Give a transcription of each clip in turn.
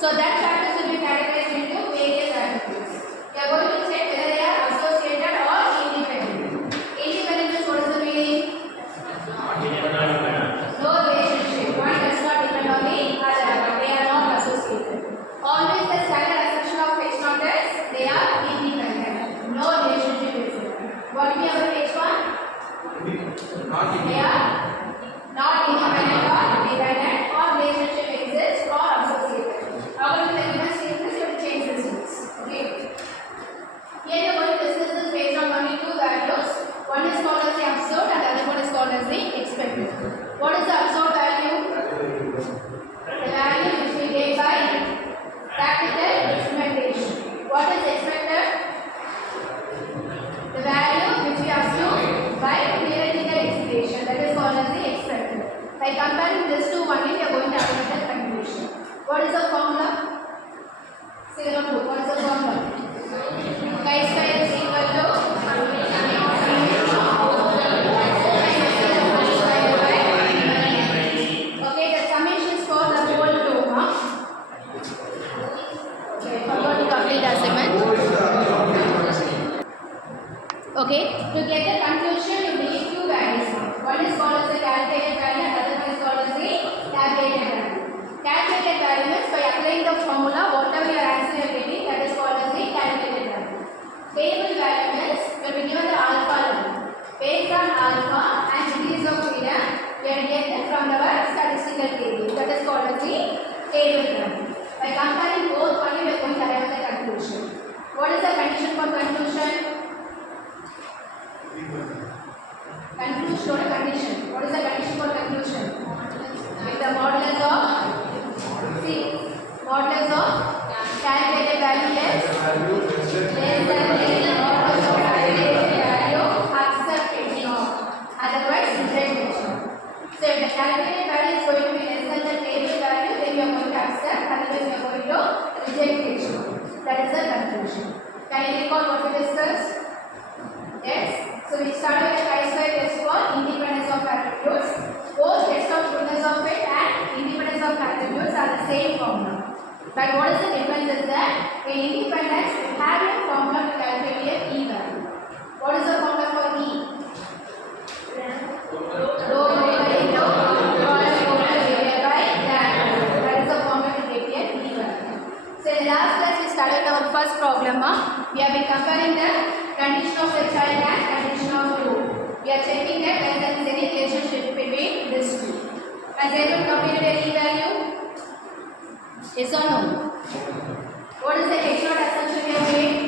So that factors will be categorized into various attributes. We are going to check whether they are associated or independent. Independent is what is the meaning? No relationship. One does not depend on the other, but they are not associated. Always the standard assumption of H0 is they are independent. No relationship is there. What will be our H1? They are not independent or dependent, or relationship exists or associated. However, the given statements you will change this ones. Okay. Here you are going to discuss this based on only two values. One is called as the absolute and the other one is called as the expected. What is the absolute value? The value which we get by practical experimentation. What is expected? The value which we assume by theoretical explanation, that is called as the expected. By comparing this to only, we are going to arrive at the conclusion. What is the formula? Say the number. What is the formula? Chi-square is equal to okay, the summation is for the whole term. Okay, forgot to complete the assignment. Okay, to get the conclusion, you need two values. One is called as the calculated value and the other one is called as the tabulated value. Calculated value means by applying the formula, whatever your answer you are getting, that is called as the calculated value. Variable value means when we given the alpha level. Based on alpha and degrees of freedom, we are getting from our statistical table. That is called as the table value. By comparing both only, we are going to arrive at the conclusion. What is the condition for conclusion? Conclusion or condition. What is the condition for conclusion? With the modulus of modulus of calculated value less than the modulus of calculated value accept H0. Otherwise reject H0. So if the calculated value is going to be less than the table value, then you are going to accept. Otherwise you are going to reject H0. That is the conclusion. Can you recall what we discussed? Yes. So we started with chi-square test for independence of attributes. Both test of goodness of fit and independence of attributes are the same formula. But what is the difference is that in independence we have a formula to calculate E value. What is the formula for E? Rho over into product over divided by lambda. That is the formula to calculate E value. So in the last class we started our first problem. We have been comparing the condition of the child and condition of group. We are checking that whether there is any relationship between these two. Has anyone computed a E value? Yes or no? What is the H0 assumption we have made?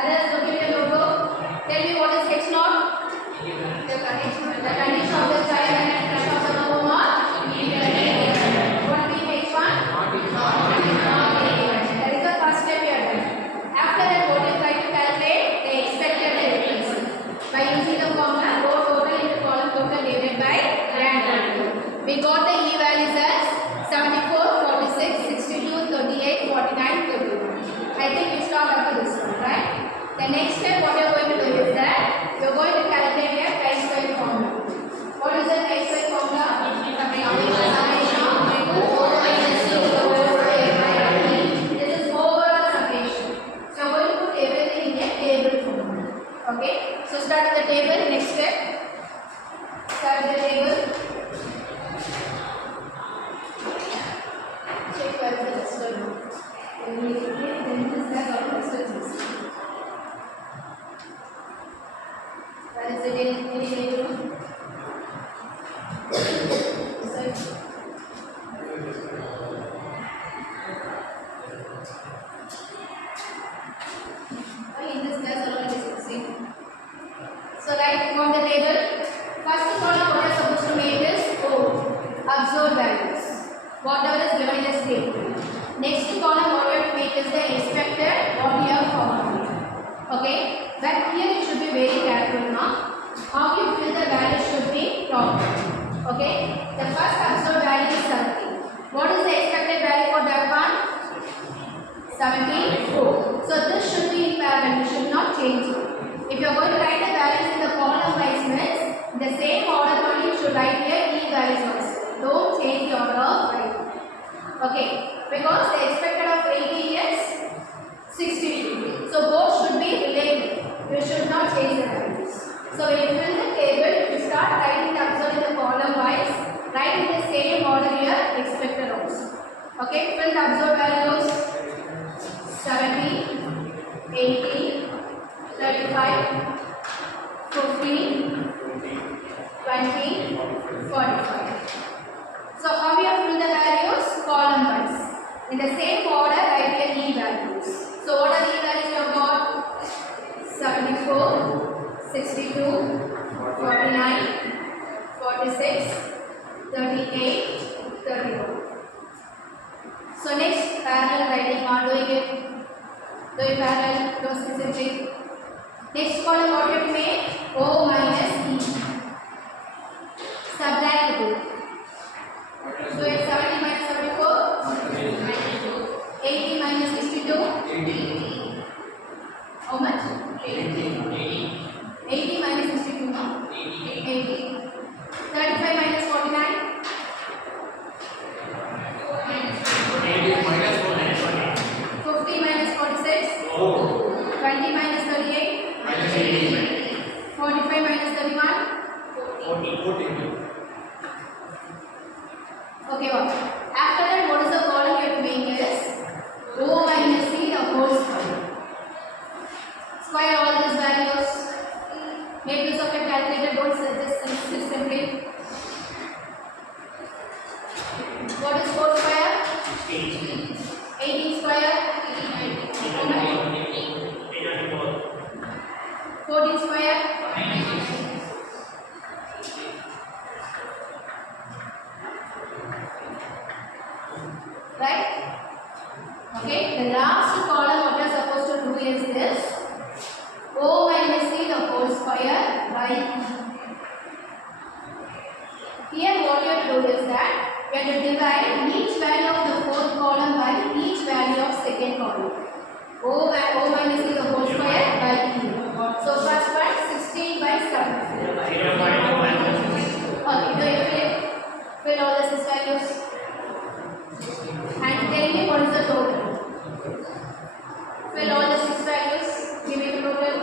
Others look at your logo. Tell me what is H0? The condition of the child and condition of the home are independent. What will be H1? Not independent. That is the first step we are doing. After that, what is trying to calculate the expected difference by using the formula row total into column total divided by random. We got the E values as 74, 46, 62, 38, 49, 31. I think we stop up to this one, right? The next step, what we are going to do is that we are going to calculate a chi-square formula. What is the chi-square formula? This is overall summation. So we are going to put everything in a table form. Okay. So start with the table. Next step. Start with the table. Check where the register. Then this has all registers. Where is the table? In this class already discussing. So write on the table. First column what are supposed You should not change the values. So when you fill the table, you start writing the answer in the column wise. Write in the same order here expected rows. Okay, fill the observed values 70, 80, 35, 15, 20, 45. So how you have filled the values? Column wise. In the same order, write your E values. So what are the E values you have got? 74, 62, 49, 46, 38, 31. So next parallel writing or doing parallel, no specific. Next column what you have to make? O minus E. Subtract the two. So it's 70 minus 74, 80 minus 62, 80. How much? 80 minus 62, 80. 35 minus 49. 50 minus 46. 20 minus 38. 45 minus 31. 40. Okay, what? After that, what is the column you have to make is O minus C the whole square. Square all these values. Make use of your calculator, don't just simply. What is 4 square? 18 square? 14 square? Right? Okay, the last column what you are supposed to do is this. O minus C the whole square by E. Here what you have to do is that you have to divide each value of the fourth column by each value of second column. O minus C the whole square by E. So first one 16 by 7. Okay, so you fill all the 6 values. And tell me what is the total. Fill all the 6 values. Give me the total.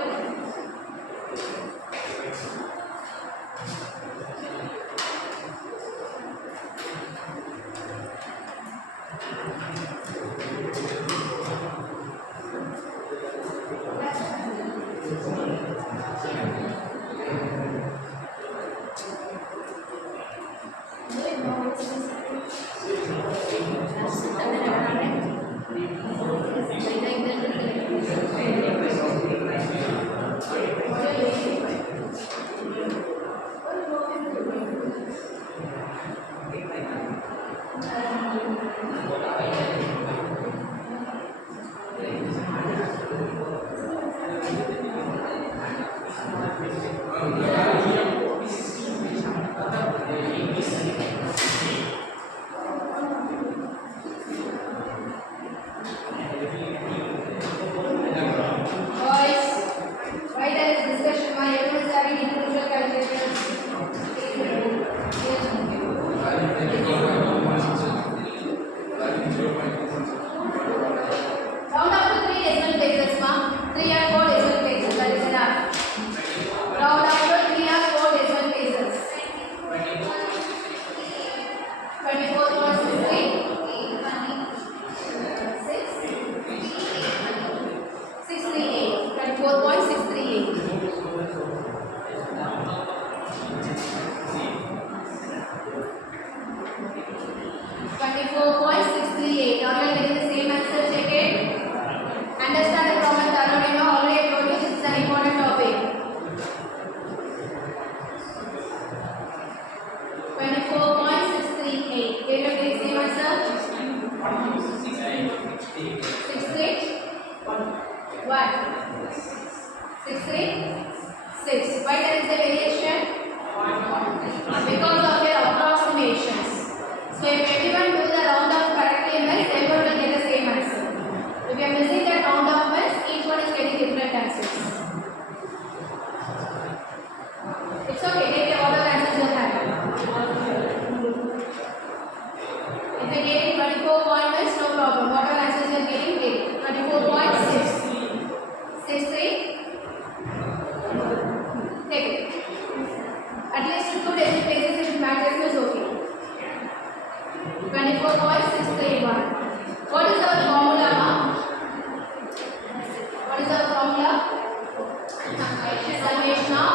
summation of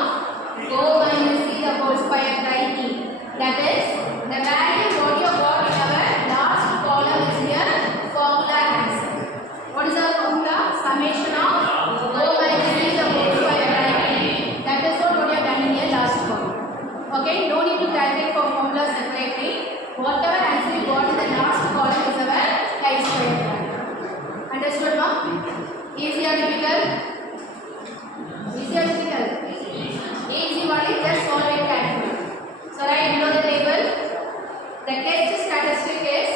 O minus C the whole square by E. That is, the value what you got in our last column is here formula answer. What is our formula? Summation of O minus C the whole square by E. That is what you have done in your last column. Okay, no need to calculate for formula separately. Whatever answer you got in the last column is our chi-square value. Understood, ma'am? Easy or difficult? Easy or difficult? Easy only, just solve it carefully. So write below the table. The test statistic is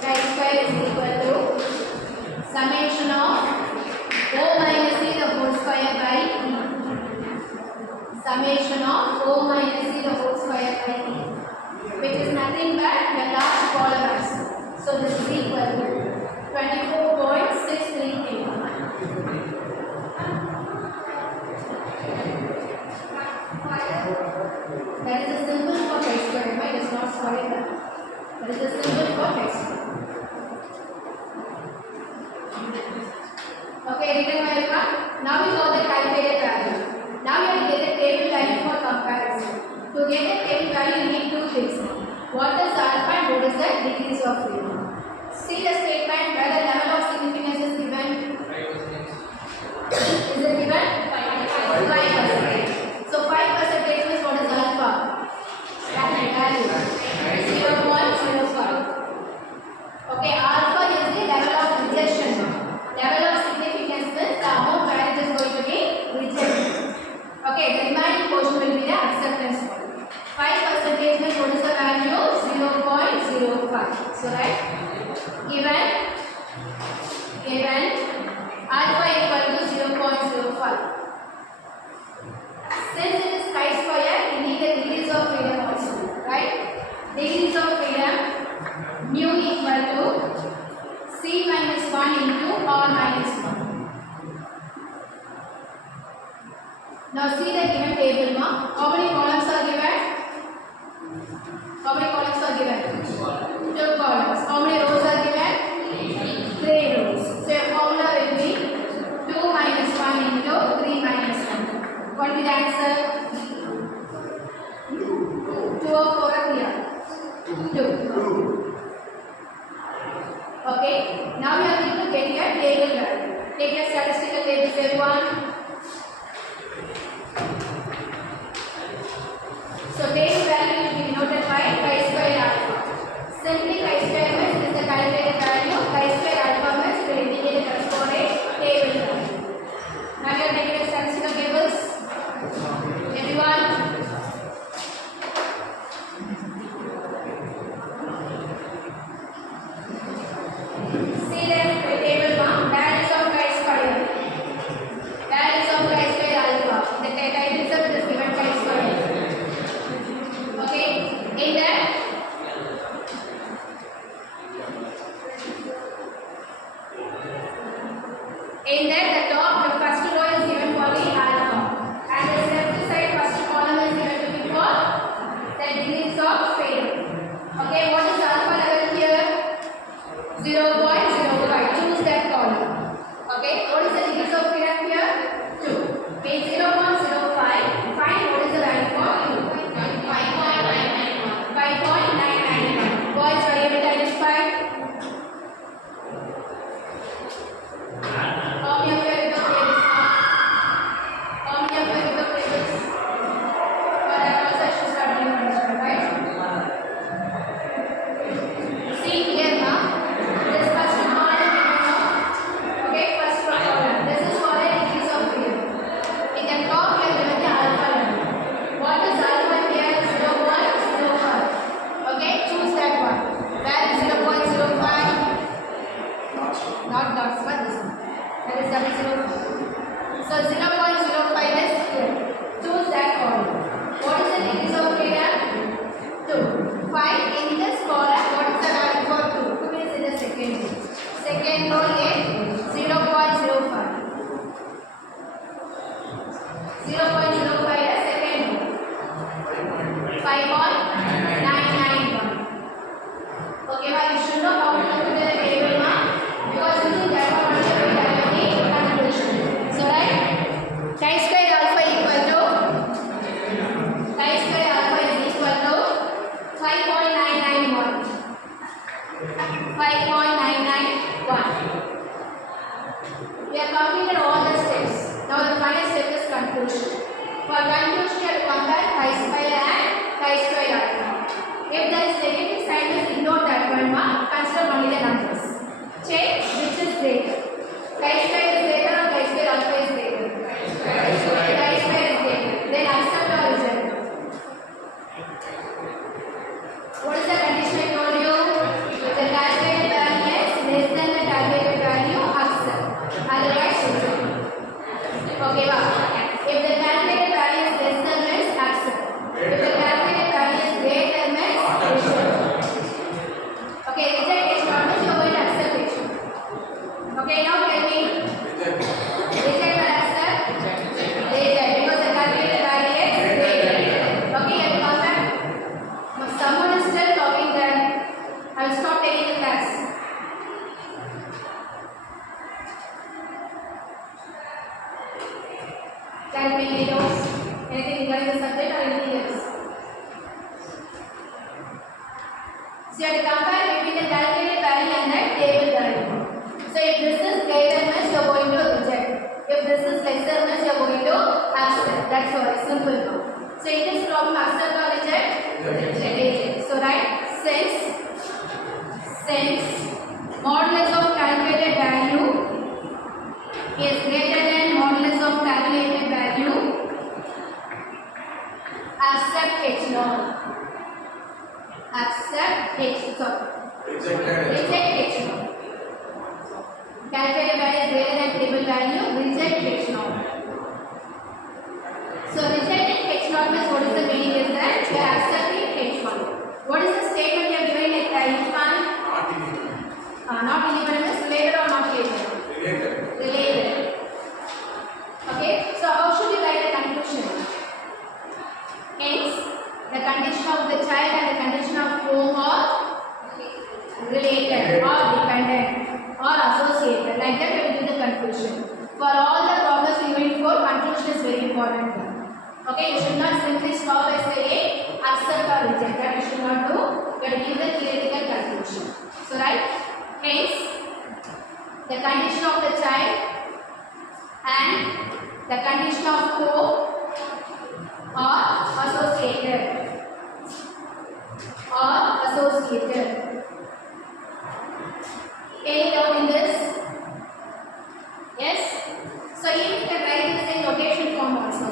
chi-square is equal to summation of O minus C the whole square by E. Summation of O minus C the whole square by E, which is nothing but the last column answer. So this is equal to 24.633. That is a symbol for chi-square. It is not square. That is a symbol for chi-square. Okay, written by everyone. Now we got the calculated value. Now we have to get the table value for comparison. To get the table value, you need two things. What is alpha and what is the degrees of freedom? See the statement where the level of significance is given. Is it given? 5%. So 5% means what is alpha? Value 0.05. Okay, alpha is the level of rejection. Level of significance means the amount where it is going to be rejected. Okay, the remaining portion will be the acceptance value. 5% means what is the value? 0.05. So right, given alpha equal to 0.05. Since it is chi-square, we need the degrees of freedom also, right? Degrees of freedom, mu equal to C minus 1 into R minus 1. Now see the given table, ma. How many columns are given? How many columns are given? 2 columns. How many rows are given? 3 rows. So your formula will be 2 minus 1 into 3 minus 1. What will be the answer? 2 or 4 are here? 2. Okay. Now we are going to get your table value. Take your statistical table, everyone. So table value will be denoted by chi-square alpha. Simply chi-square means is the calculated value. Chi-square alpha means it will indicate the corresponding table value. Now we are taking the statistical tables. Everyone. See the table one. Values of chi-square. Values of chi-square alpha. The title itself is given chi-square. Okay. In that, the top, the first row is given for the alpha, and the left side first column is given to be for the degrees of freedom. Okay, what is alpha level here? 0.05. Choose that column. Okay, what is the degrees of freedom here? 2. Means 0.05. Find what is the value for 2? 5.991. 5.991. Boys, are you able to identify? How many of you are with the tables? How many of you are with the tables? For that also I should start doing punishment, right? See here now. This first column, okay, first column. This is for the degrees of freedom. In the top here given the alpha level. What is alpha here? 0.05. Okay, choose that one. Value 0.05. Not dots, but this one. That is 0.05. So 0.05 is here. Choose that column. What is the degrees of freedom? 2. Find in this column what is the value for 2? 2 is in the second row. Second row is 0.05. 0.05 is second mole. 5.991. Okay, well, you should know how to compute the table now because using that one only we have any conclusion. So, right? Chi square alpha equal to 5.991. 5.991. We have completed all the steps. Now the final step is conclusion. For conclusion, you have to compare chi-square and chi-square alpha. If there is negative sign, just ignore that one mark. Consider only the numbers. Check which is greater. Chi-square is greater or chi-square alpha is greater? Chi-square is greater. Then accept or reject. What is the condition I told you? If the calculated value is less than the calculated value, accept. Otherwise, reject. Okay, wow. If the calculated value is less than means accept. If the calculated value is greater means reject. Okay, reject H not means you are going to accept H. Okay, now tell me. Reject or accept? Reject because the calculated value is greater. Okay, you have to come back. Someone is still talking there. I will stop taking the class. Can we notes? Anything regarding the subject or anything else? So you have to compare between the calculated value and the table value. So if this is greater means you are going to reject. If this is lesser means you are going to accept. That's all. Simple now. So in this problem, accept or reject? Reject. So right, since modulus of calculated value is greater than modulus of calculated value, accept H naught. Accept H. Sorry. Reject H naught. Calculated value is greater than table value. Reject H naught. So rejecting H naught means what is the meaning is that we are accepting H1. What is the statement we are giving at H1? Not independent means related or not related? Related. Okay, so how should you write the conclusion? Hence, the condition of the child and the condition of home are related or dependent or associated. Like that, we will do the conclusion. For all the problems in unit 4, conclusion is very important. Okay, you should not simply stop by saying accept or reject. That you should not do. You have to give the theoretical conclusion. So, right? Hence, the condition of the child and the condition of home are associated. Any doubt in this? Yes? So even you can write this in notation form also.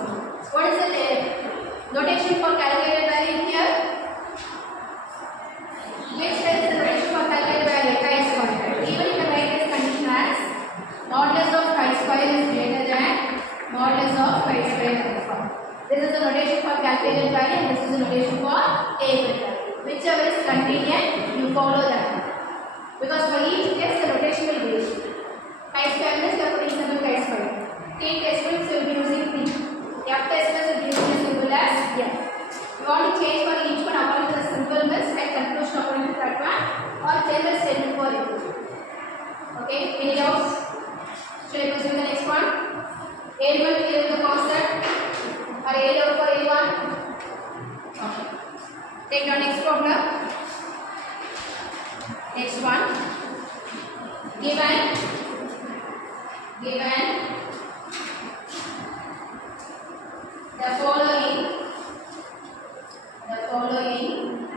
What is the notation for calculated value here? Which is the notation for calculated value? Chi-square. Even you can write this condition as modulus of chi-square is greater than modulus of chi-square alpha. This is the notation for calculated value and this is the notation for table value. Whichever is convenient, you follow that. Because for each case, the notation will vary. Chi-square means you are putting symbol chi-square. T test means you will be using T. F test means you will be using the symbol as F. You want to change for each one according to the symbol means like conclusion according to that one or general statement for it. Okay, any doubts? Should I proceed to the next one? A1 clear the concept or A out for A1? Okay. Take your next problem. Next one. Given the following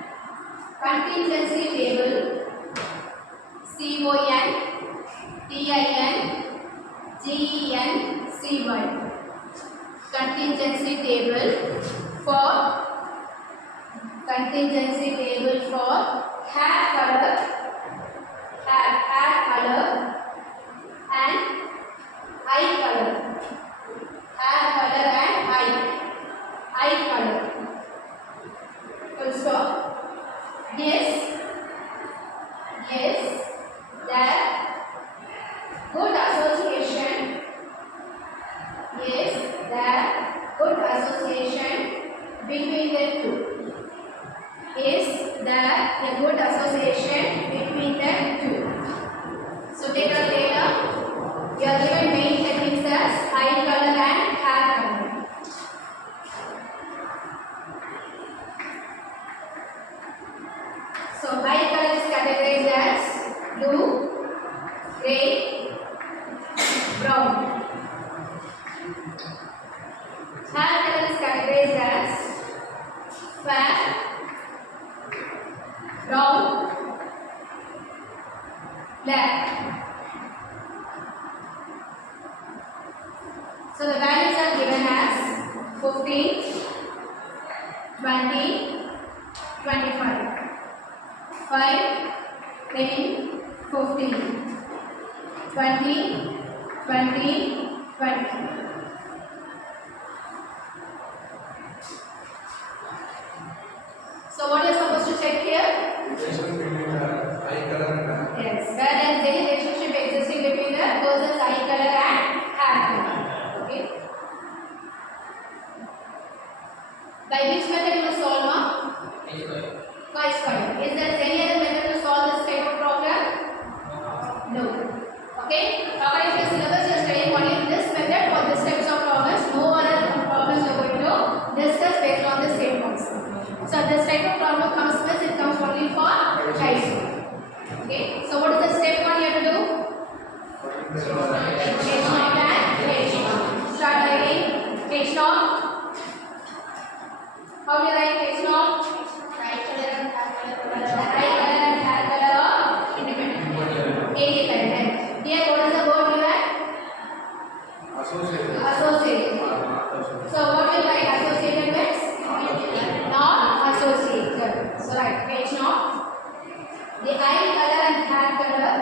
contingency table CON, TIN, GEN, CY. Contingency table for hair color and eye color. Hair color and eye color. Full stop. Yes, that good association. Yes, that association between the two? Is there a good association between the two? So take a data. You are given main headings as eye color and hair color. So eye color is categorized as blue, gray, brown. Hair color is categorized as fair, brown, black. So the values are given as 15, 20, 25. 5, 10, 15, 20, 20, 20. So what are you supposed to check here? Relation between eye color and Yes, where there is any relationship existing between the person's eye color and hair color. Okay. By which method you will solve now? Chi-square. Is there any other method to solve this type of problem? No. Okay. According to the syllabus, you are studying only this method for this types of problems. No other problems you are going to discuss based on the same concept. So this type of problem comes with it comes only for chi-square. Okay. So what is the step one you have to do? H naught and H naught. Start writing H naught. How do you write H naught? Eye color and hair color are independent. Independent. Here what is the word given? associated. Associated. So what will write associated with? Not associated. So write H naught. The eye color and hair color.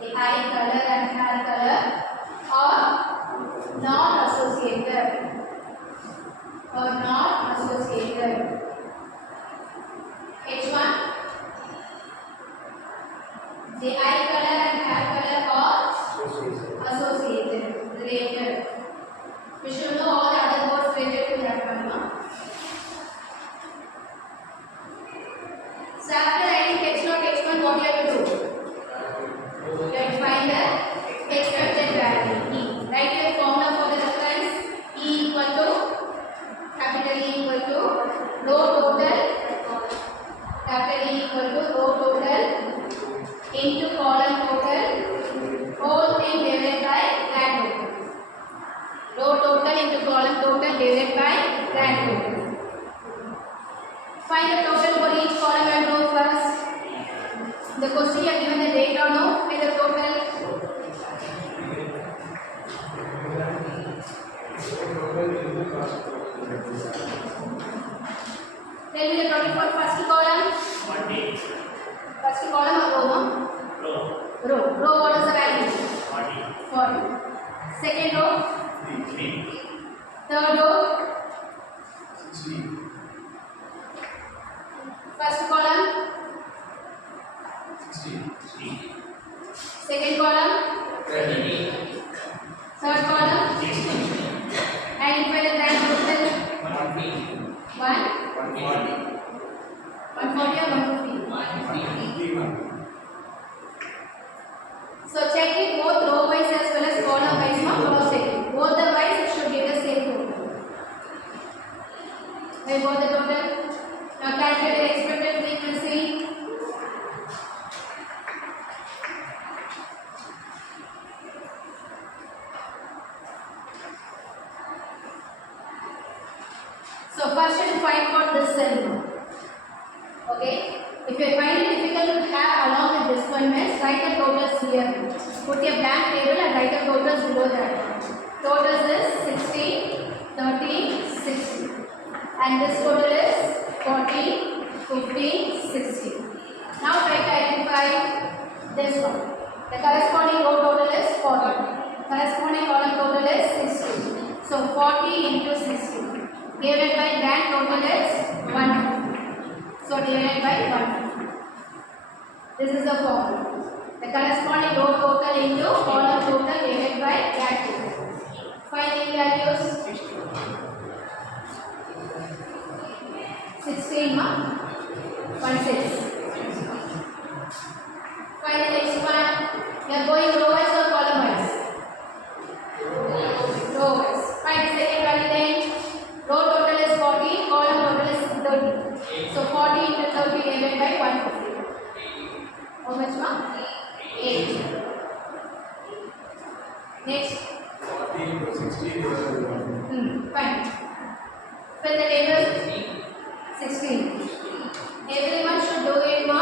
The eye color and hair color are not associated. Or not associated. H1. The eye color and hair color are associated, related. We should know all the other words related to that one. No? So after writing H0, H1, what you have to do? You have to find the expected value E. Write your formula for the reference. E equal to capital E equal to row total, capital E equal to row total into column total, whole thing divided by grand total. Row total into column total divided by grand total. Find the total for each column and row first. The question you are given the date or no? Find the total. Tell me the total for first column. 40. First column or row? No? Row. Row, what is the value? 40. Second row? 3. Third row? 60. First column? 60. Second column? 30. Third column? 60. And find the grand total? 1? 140. 140 or 150? 151. So check it both row wise as well as column wise. Now cross check it. Both the wise should give the same total. I got the total. Now calculate the expected frequency. So first you will find for this cell. Okay. If you find it difficult to have along with this one means write the totals here. Put a blank table and write the totals below that. Totals is 60, 30, 60. And this total is 40, 50, 60. Now try to identify this one. The corresponding row total is 40. Corresponding column total is 60. So 40 into 60. Divided by grand total is 150. So divided by 150. This is the formula. The corresponding row total into column total divided by grand total. Find the values. ma? 1 6. Find the next one. You are going row wise or column wise? Row wise. Find the second value then. Row total is 40, column total is 30. So 40 into 30 divided by 150. How much ma? 8. Next. 40 into 60 divided by 1. Fine. Fill the table. 16. Everyone should do it ma.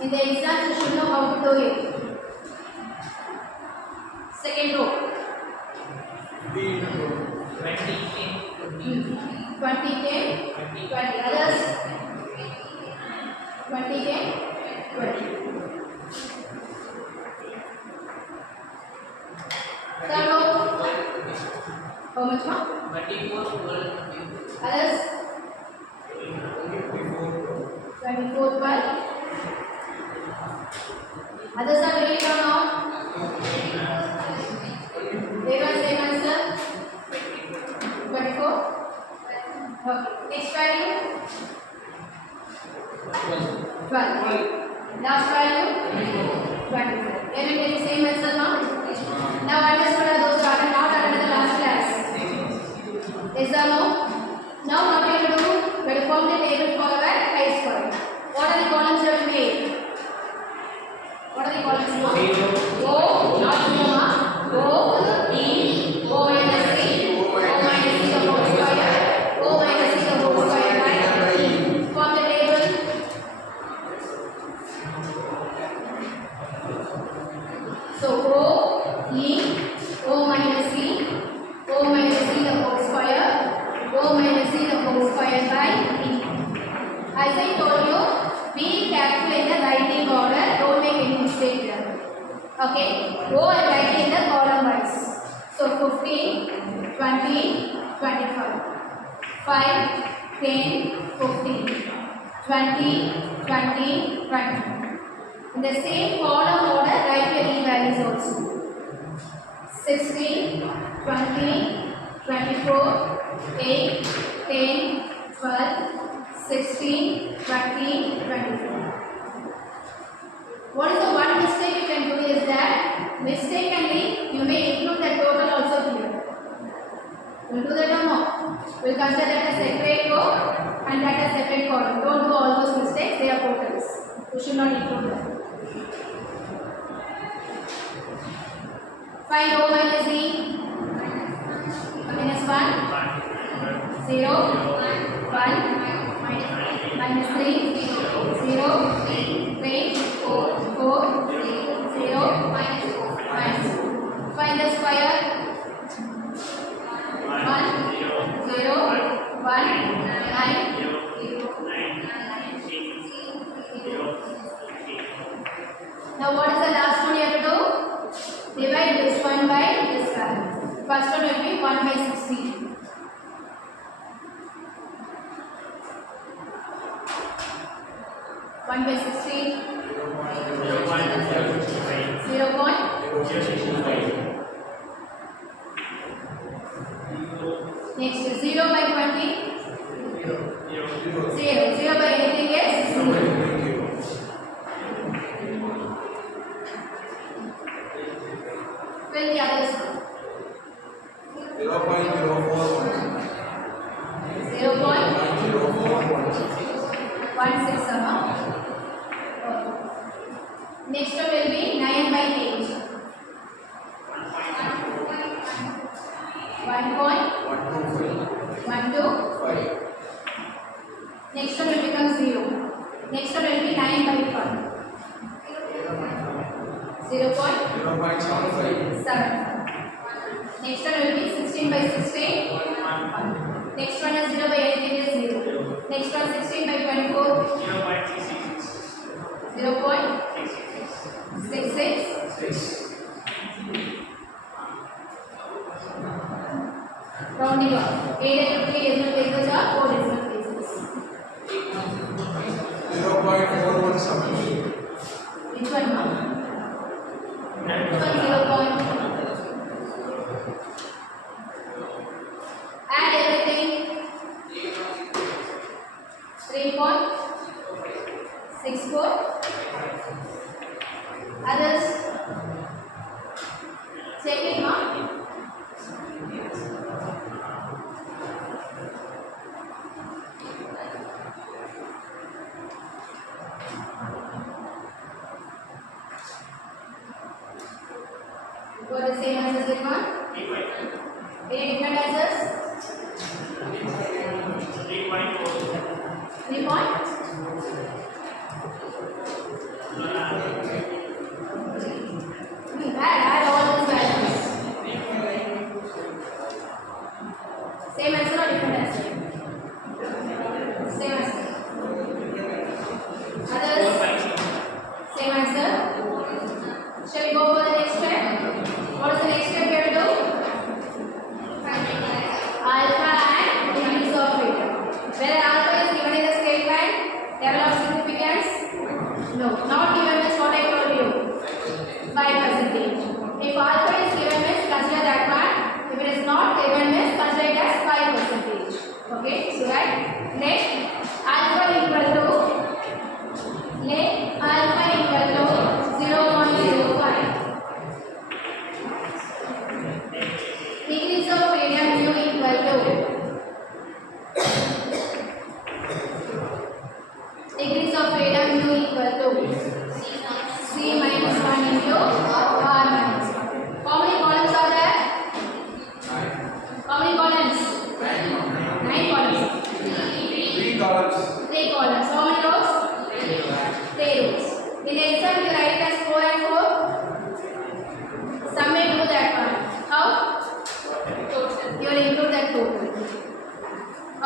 In the exam you should know how to do it. Second row. 50 into 20, 20 10 20 others 20 10 20. Third row. How much ma? 24, 12, Others 24 12. Others are doing it or not? They will same answer. 24. Okay. Next value. 12. Last value. 24. Everything is same answer now. Now understood are those who are not attended the last class. Yes or no? Now what we have to do? We have to form the table for our high score. What are the columns you have made? What are the columns now? O, not zero. O, E, O minus C, O minus C the whole square, O minus C the whole square by E. Form the table. So O, E, O minus C, O minus C the whole square, O minus C the whole square by E. As I told you, be careful in the writing order. Don't make any mistake here. Okay. Go and write in the column wise. So 15, 20, 25. 5, 10, 15. 20, 20, 20. In the same column order, write your E values also. 16, 20, 24, 8, 10, 12, 16, 20, 24. What is the one mistake you can do is that mistakenly you may include the total also here. Will do that or no? We'll consider that a separate row and that a separate column. Don't do all those mistakes, they are totals. You should not include them. Find O minus E. Minus 1, 0, 1, minus 3, 0, 3, 4, 4, 0, minus 4. Find the square. 1, 0, 1, 9, 0. Now what is the last one you have to do? Divide this one by this one. First one will be 1 by 16. 1 by 16. 0 point. Next 0 by 20. 0. 0 by anything else? 0. Fill the others. 0.0416. 0.16. Next one will be 9 by 8. 1.125. Next one will become 0. Next one will be 9 by 1. 0.75. Next one will be 16 by 16. 1. Next one is 0 by anything is 0. Next one 16 by 24. 0.66. Rounding off. 8 and 3 decimal places are 4 decimal places. 0.417. Which one, ma'am? Which one 0 point? Add everything. 3.6. Any different answers? 3 points? Add all these values. Same answer or different answer? Same answer. Others? Same answer. Shall we go for the next step? What is the next step we have to do? Alpha and degrees of freedom. Whether alpha is given in the statement, level of significance? No, not given means what I told you. 5%. If alpha is given means consider that one. If it is not given means consider it as 5%. Okay, so right. Next, alpha equal to 0.05. Degrees of freedom mu equal to degrees of freedom mu equal to C minus 1 into R minus 1. How many columns are there? How many columns? 9 columns. 3 columns. 3 columns. How many rows? 3 rows. In the exam you write as 4 and 4. Some may do that one. How? You will include that total.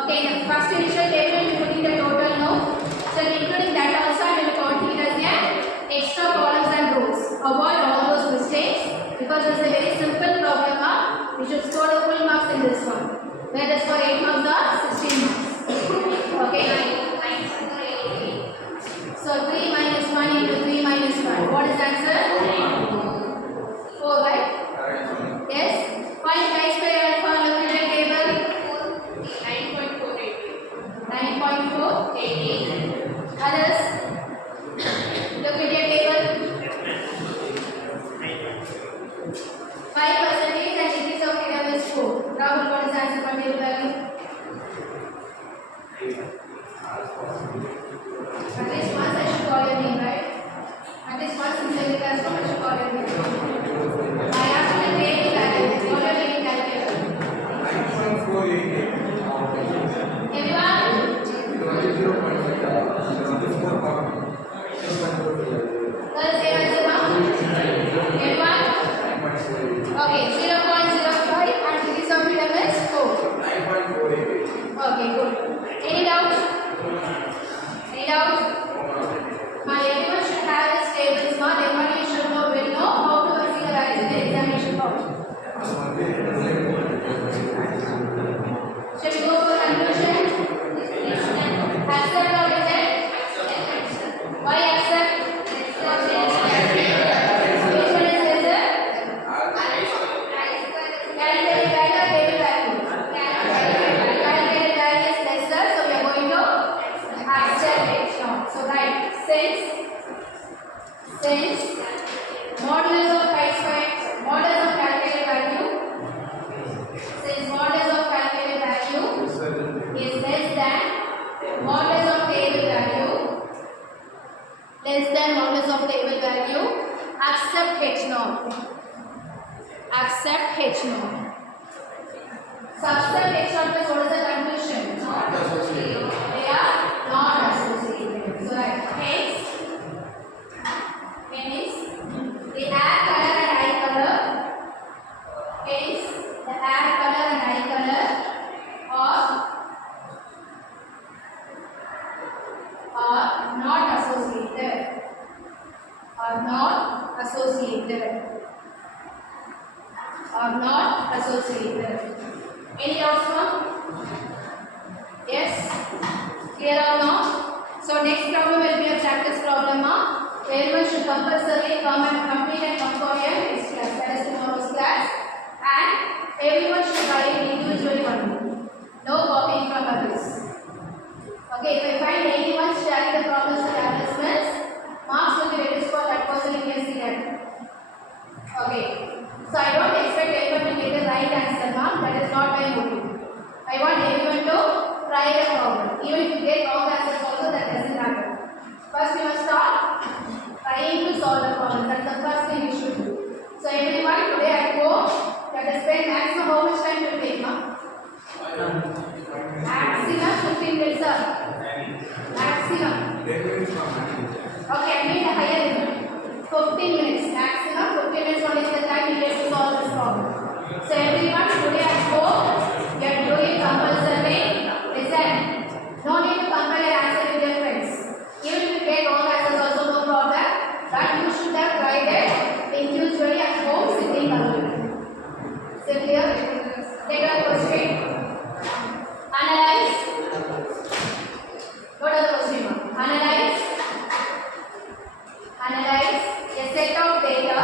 Okay, in the first initial table you put in the total no. So including that also I will count it as extra columns and rows. Avoid all those mistakes because it's a very simple problem. We should score the full marks in this one. Whereas for 8 marks or 16 marks. Okay. So 3 minus 1 into 3 minus 1. What is the answer? 4, right? Yes. Find chi-square alpha. Look at the table. 9.488. Others? Look at your table. 5% and degrees of freedom is 4. Rahul, what is the answer for table value? At least once I should call your name, right? At least once in the classroom I should call your name. I asked you the daily value. What are you calculator? 9.488. Everyone? 0.5. Girls, say answer now. Everyone? Okay, 0.05 and degrees of freedom is 4. 9.488. Okay, good. Any doubt? Any doubt? Everyone should have this tables now. Everyone you should know will know how to see the values in the examination box. Shall we go for conclusion? Accept or reject? Why accept? Which one is lesser? Calculated value or table value? Calculated value is lesser, so we are going to accept it now. So write since modulus of chi-square, modulus of calculated value, since modulus of calculated value is less than modulus of table value, accept H naught. Accept H naught. Subset H naught means what is the conclusion? Not associated. They are not associated. So right, hence the air color and eye color. Hence the air color and eye color are not associated. Are not associated. Any doubts now? Yes? Clear or not? So next problem will be a practice problem. Everyone should compulsorily come and complete and come for your next class. That is tomorrow's class. And everyone should write individually only. No copying from others. Okay, if I find anyone sharing the problems with others, marks will be reduced for that person in your CN. Okay. So I don't expect everyone to get the right answer, ma'am. That is not my motive. I want everyone to try the problem. Even if you get wrong answers also, that doesn't matter. First we must start trying to solve the problem. That's the first thing we should do. So everyone today at home, let us spend maximum how much time Take a question. Analyze. What are the question? Analyze. Analyze a set of data.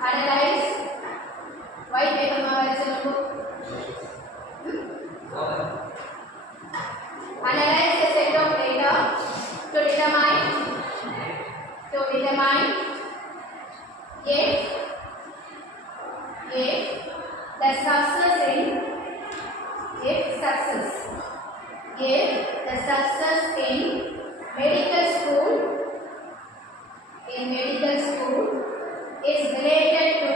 Analyze. White paper notebook. Analyze a set of data to determine if the success in medical school is related to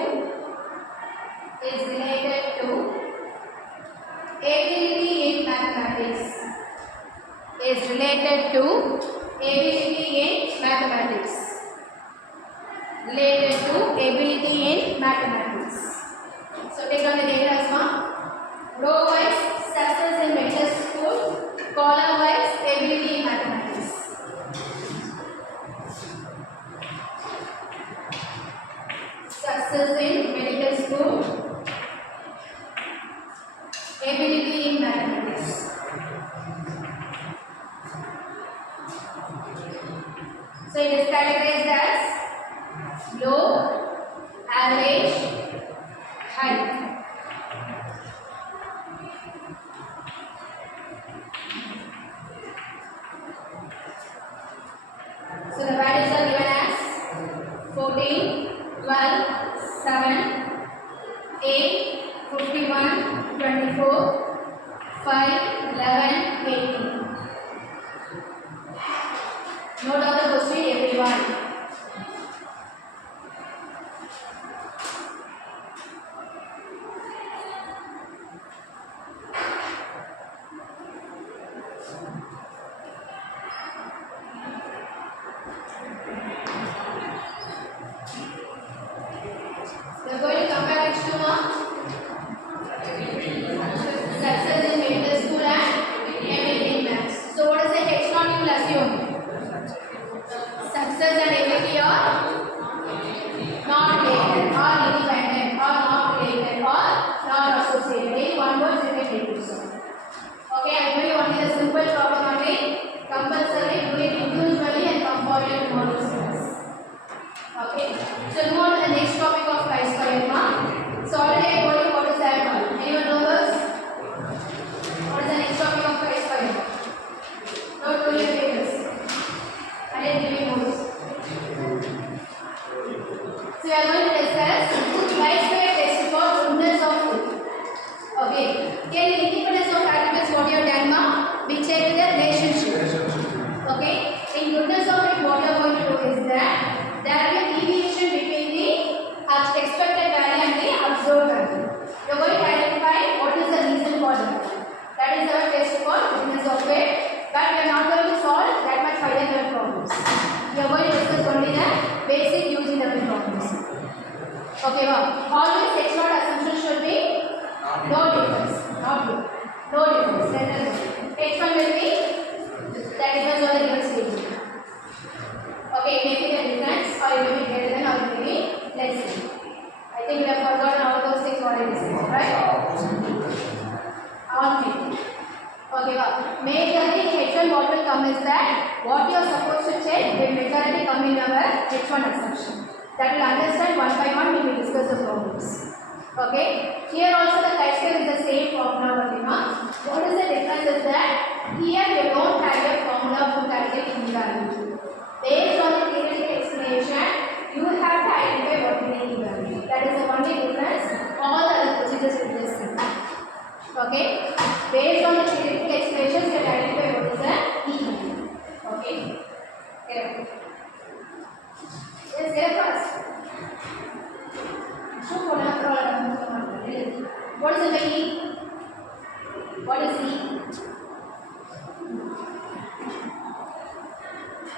ability in mathematics. Is related to ability in mathematics. Related to ability in mathematics. So take on the data as one. Row wise success in medical school, column wise ability in mathematics. Success in medical school, ability in mathematics. So it is categorized as low, average, high. So the values are given as 14, 12, 7, 8, 51, 24, 5, 11, 18. Note down the question everyone. We are going to compare H2 now. Success in medical school and ability in maths. So what is the H0 you will assume? Success and ability are not related or independent or not related or not associated. Any one word you can take this. Okay, I will only the simple problem only. Compulsory do it individually and compounded model skills. Okay, so move on to the next topic of chi-square. So already I told you what is that one. Anyone know this? What is the next topic of chi-square? Note to your papers. I didn't give you notes. So we are going to discuss chi-square test for goodness of truth. Okay. Here in independence of attributes, what you have done now? We check the relationship. Okay. In goodness of it, what you are going to do is that there will be deviation between the expected value and the observed value. You are going to identify what is the reason for that. That is our test for goodness of it. But we are not going to solve that much higher level problems. We are going to discuss only the basic using level problems. Okay, well, always H0 assumption should be no difference, not you. No difference. H1 will be that depends on the given stage. Okay, it may be the difference or it may be greater than or it may be less than. I think we have forgotten all those things already, right? All things. Okay, well, majorly H1 what will come is that what you are supposed to check will majority come in our H1 assumption. That will understand one by one when we discuss the problems. Okay, here also the chi-square is the same formula. What is the difference is that here you don't have a formula to calculate mean value. Based on the theoretical explanation, you have to identify what is the mean value. That is the only difference. All the other procedures will be the same. Okay, based on the theoretical explanations, you can identify what is the mean value. Okay, here. Yes, here first. What is the E? What is E?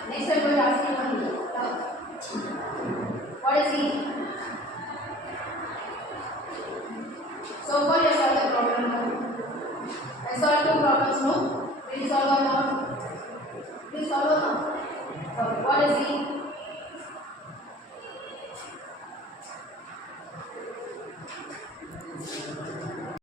Next I'm going to ask you one. What is E? So far you solved the problem now. I solved two problems now. Please solve or not? Please solve or not?